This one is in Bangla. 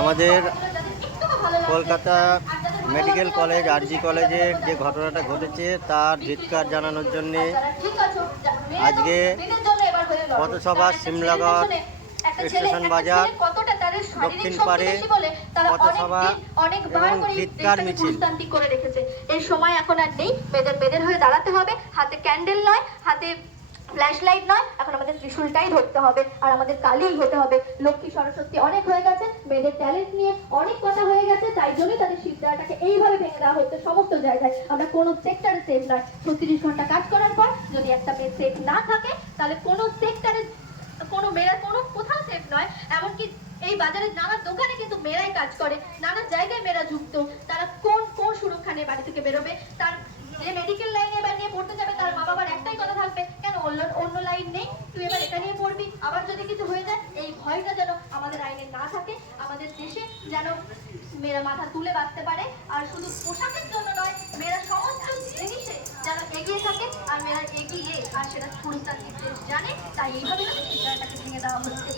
আমাদের কলকাতা মেডিকেল কলেজ আরজি কলেজের যে ঘটনাটা ঘটেছে তার ধিক্কার জানানোর জন্যে আজকে পথসভা সিমলাগড় স্টেশন বাজার দক্ষিণ পাড়ে পথসভা এবং ধিক্কার মিছিল। এর সময় এখন আর নেই, মেয়েদের মেয়েদের হয়ে দাঁড়াতে হবে। হাতে ক্যান্ডেল নয়, হাতে ফ্ল্যাশ লাইট নয়, এখন আমাদের ত্রিশূলটাই ধরতে হবে আর আমাদের কালিই হতে হবে। লক্ষ্মী সরস্বতী অনেক হয়ে গেছে, মেয়েদের ট্যালেন্ট নিয়ে অনেক কথা হয়ে গেছে, তাই জন্যই তাদের শিবদাটাকে এইভাবে ভেঙে দেওয়া হচ্ছে সমস্ত জায়গায়। আমরা কোনো সেক্টরে সেফ নয়। 36 ঘন্টা কাজ করার পর যদি একটা মেয়ে সেফ না থাকে তাহলে কোনো সেক্টরে কোনো মেয়েরা কোনো কোথাও সেফ নয়। এমনকি এই বাজারে নানা দোকানে কিন্তু মেয়েরাই কাজ করে, নানা জায়গায় মেয়েরা যুক্ত। তারা কোন কোন সুরক্ষা নিয়ে বাড়ি থেকে বেরোবে? তার যে মেডিকেল লাইনে এবার নিয়ে পড়তে যাবে তার মা বাবার একটাই কথা থাকবে, কেন অন্য লাইন নেই, তুই এবার এটা নিয়ে পড়বি, আবার যদি কিছু হয়ে যায়। এই ভয়টা যেন আমাদের আইনে না থাকে, আমাদের দেশে যেন মেয়েরা মাথা তুলে বাঁচতে পারে। আর শুধু পোশাকের জন্য নয়, মেয়েরা সমস্ত জিনিসে যেন এগিয়ে থাকে। আর মেয়েরা এগিয়ে আর সেটা পুরুষতান্ত্রিক দেশ জানে, তাই এইভাবে তাকে ভেঙে দেওয়া হচ্ছে।